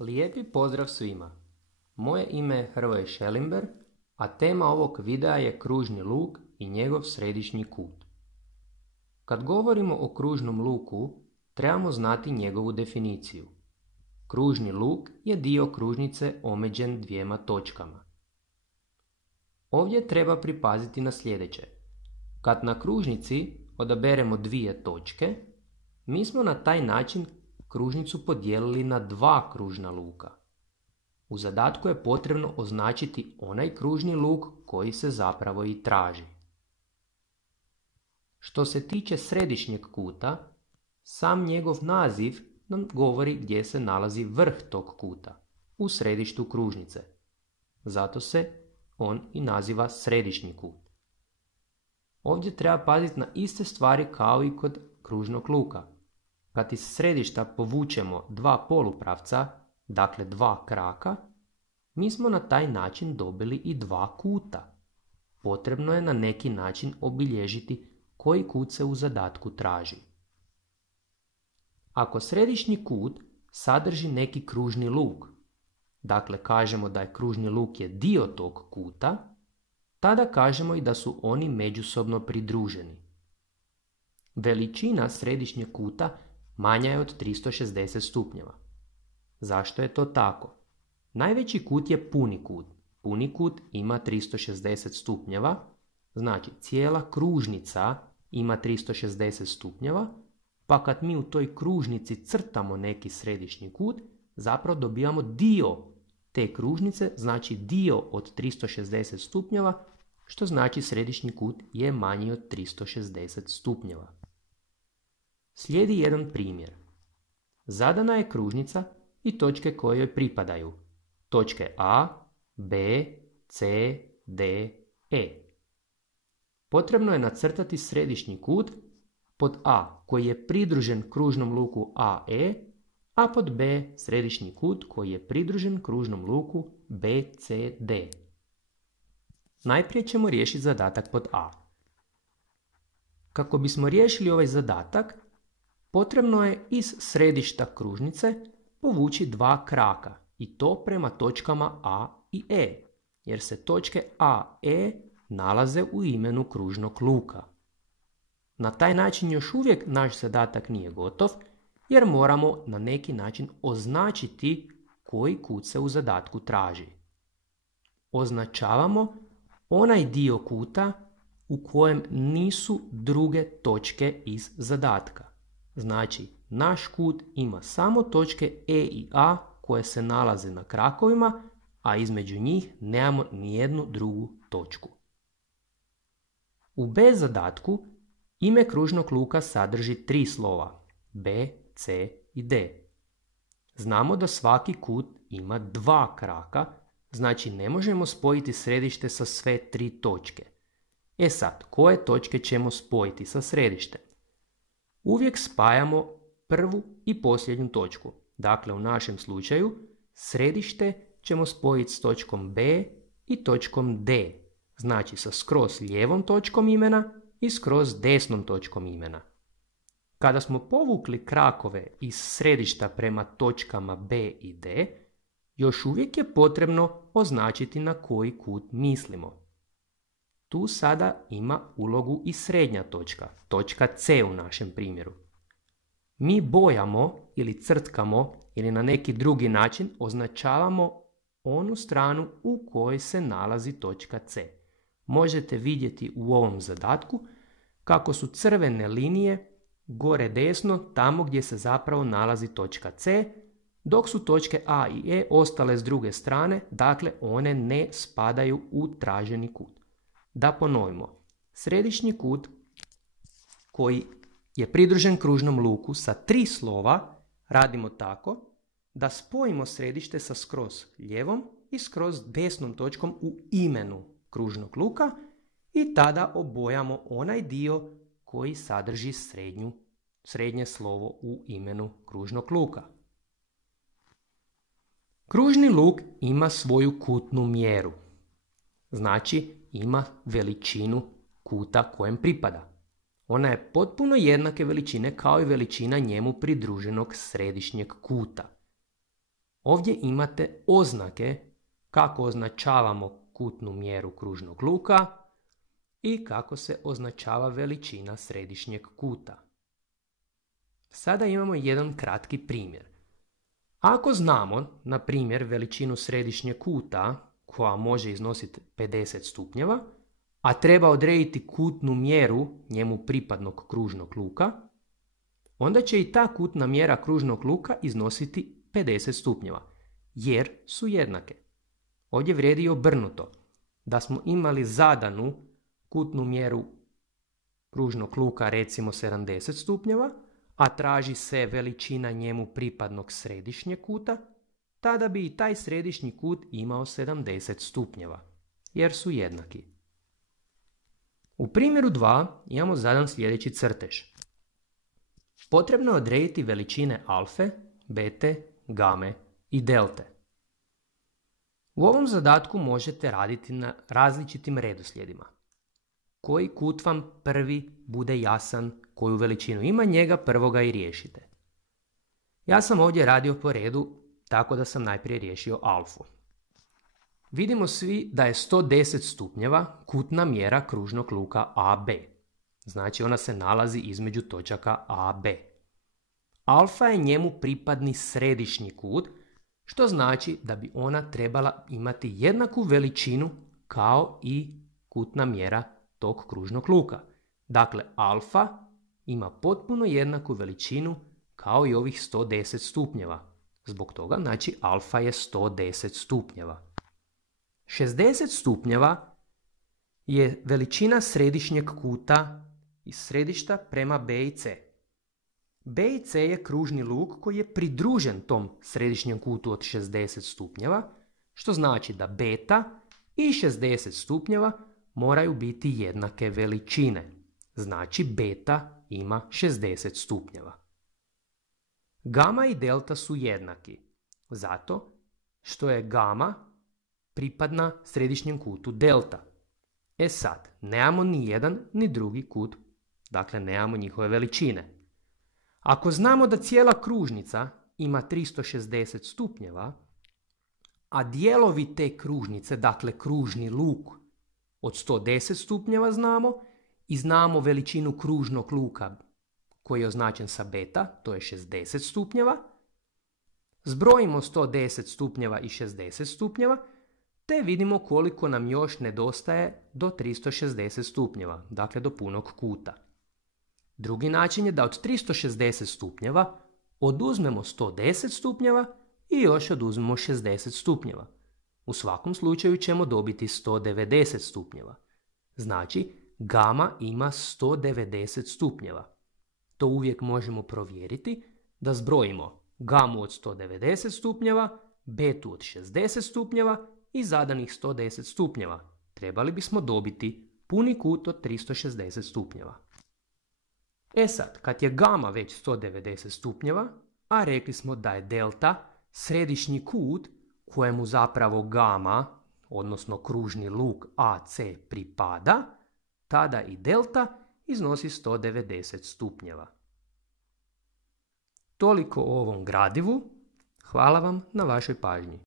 Lijepi pozdrav svima. Moje ime je Hrvoje Šelimber, a tema ovog videa je kružni luk i njegov središnji kut. Kad govorimo o kružnom luku, trebamo znati njegovu definiciju. Kružni luk je dio kružnice omeđen dvijema točkama. Ovdje treba pripaziti na sljedeće. Kad na kružnici odaberemo dvije točke, mi smo na taj način kružnicu podijelili na dva kružna luka. U zadatku je potrebno označiti onaj kružni luk koji se zapravo i traži. Što se tiče središnjeg kuta, sam njegov naziv nam govori gdje se nalazi vrh tog kuta, u središtu kružnice. Zato se on i naziva središnji kut. Ovdje treba paziti na iste stvari kao i kod kružnog luka. Kad iz središta povučemo dva polupravca, dakle dva kraka, mi smo na taj način dobili i dva kuta. Potrebno je na neki način obilježiti koji kut se u zadatku traži. Ako središnji kut sadrži neki kružni luk, dakle kažemo da je kružni luk je dio tog kuta, tada kažemo i da su oni međusobno pridruženi. Veličina središnjeg kuta manja je od 360 stupnjeva. Zašto je to tako? Najveći kut je puni kut. Puni kut ima 360 stupnjeva, znači cijela kružnica ima 360 stupnjeva, pa kad mi u toj kružnici crtamo neki središnji kut, zapravo dobijamo dio te kružnice, znači dio od 360 stupnjeva, što znači središnji kut je manji od 360 stupnjeva. Slijedi jedan primjer. Zadana je kružnica i točke koje joj pripadaju. Točke A, B, C, D, E. Potrebno je nacrtati središnji kut pod A koji je pridružen kružnom luku AE, a pod B središnji kut koji je pridružen kružnom luku BCD. Najprije ćemo riješiti zadatak pod A. Kako bismo riješili ovaj zadatak, potrebno je iz središta kružnice povući dva kraka i to prema točkama A i E, jer se točke A i E nalaze u imenu kružnog luka. Na taj način još uvijek naš zadatak nije gotov, jer moramo na neki način označiti koji kut se u zadatku traži. Označavamo onaj dio kuta u kojem nisu druge točke iz zadatka. Znači, naš kut ima samo točke E i A koje se nalaze na krakovima, a između njih nemamo nijednu drugu točku. U B zadatku ime kružnog luka sadrži tri slova B, C i D. Znamo da svaki kut ima dva kraka, znači ne možemo spojiti središte sa sve tri točke. E sad, koje točke ćemo spojiti sa središtem? Uvijek spajamo prvu i posljednju točku. Dakle, u našem slučaju središte ćemo spojiti s točkom B i točkom D. Znači sa skroz lijevom točkom imena i skroz desnom točkom imena. Kada smo povukli krakove iz središta prema točkama B i D, još uvijek je potrebno označiti na koji kut mislimo. Tu sada ima ulogu i srednja točka, točka C u našem primjeru. Mi bojamo ili crtkamo ili na neki drugi način označavamo onu stranu u kojoj se nalazi točka C. Možete vidjeti u ovom zadatku kako su crvene linije gore desno tamo gdje se zapravo nalazi točka C, dok su točke A i E ostale s druge strane, dakle one ne spadaju u traženi kut. Da ponovimo, središnji kut koji je pridružen kružnom luku sa tri slova radimo tako da spojimo središte sa skroz lijevom i skroz desnom točkom u imenu kružnog luka i tada obojamo onaj dio koji sadrži srednje slovo u imenu kružnog luka. Kružni luk ima svoju kutnu mjeru, znači ima veličinu kuta kojem pripada. Ona je potpuno jednake veličine kao i veličina njemu pridruženog središnjeg kuta. Ovdje imate oznake kako označavamo kutnu mjeru kružnog luka i kako se označava veličina središnjeg kuta. Sada imamo jedan kratki primjer. Ako znamo, na primjer, veličinu središnjeg kuta koja može iznositi 50 stupnjeva, a treba odrediti kutnu mjeru njemu pripadnog kružnog luka, onda će i ta kutna mjera kružnog luka iznositi 50 stupnjeva, jer su jednake. Ovdje vrijedi obrnuto, da smo imali zadanu kutnu mjeru kružnog luka recimo 70 stupnjeva, a traži se veličina njemu pripadnog središnjeg kuta, tada bi i taj središnji kut imao 70 stupnjeva, jer su jednaki. U primjeru 2 imamo zadan sljedeći crtež. Potrebno je odrediti veličine alfe, bete, game i delte. U ovom zadatku možete raditi na različitim redoslijedima. Koji kut vam prvi bude jasan, koju veličinu ima, njega prvoga i riješite. Ja sam ovdje radio po redu, tako da sam najprije riješio alfu. Vidimo svi da je 110 stupnjeva kutna mjera kružnog luka AB. Znači ona se nalazi između točaka A, B. Alfa je njemu pripadni središnji kut, što znači da bi ona trebala imati jednaku veličinu kao i kutna mjera tog kružnog luka. Dakle, alfa ima potpuno jednaku veličinu kao i ovih 110 stupnjeva. Zbog toga, znači, alfa je 110 stupnjeva. 60 stupnjeva je veličina središnjeg kuta iz središta prema B i C. B i C je kružni luk koji je pridružen tom središnjem kutu od 60 stupnjeva, što znači da beta i 60 stupnjeva moraju biti jednake veličine. Znači beta ima 60 stupnjeva. Gama i delta su jednaki, zato što je gama pripadna središnjem kutu delta. E sad, nemamo ni jedan ni drugi kut, dakle nemamo njihove veličine. Ako znamo da cijela kružnica ima 360 stupnjeva, a dijelovi te kružnice, dakle kružni luk od 110 stupnjeva znamo i znamo veličinu kružnog luka koji je označen sa beta, to je 60 stupnjeva, zbrojimo 110 stupnjeva i 60 stupnjeva, te vidimo koliko nam još nedostaje do 360 stupnjeva, dakle do punog kuta. Drugi način je da od 360 stupnjeva oduzmemo 110 stupnjeva i još oduzmemo 60 stupnjeva. U svakom slučaju ćemo dobiti 190 stupnjeva. Znači, gama ima 190 stupnjeva. To uvijek možemo provjeriti da zbrojimo gamu od 190 stupnjeva, betu od 60 stupnjeva i zadanih 110 stupnjeva. Trebali bismo dobiti puni kut od 360 stupnjeva. E sad, kad je gama već 190 stupnjeva, a rekli smo da je delta središnji kut kojemu zapravo gama, odnosno kružni luk AC pripada, tada i delta iznosi 190 stupnjeva. Toliko o ovom gradivu. Hvala vam na vašoj pažnji.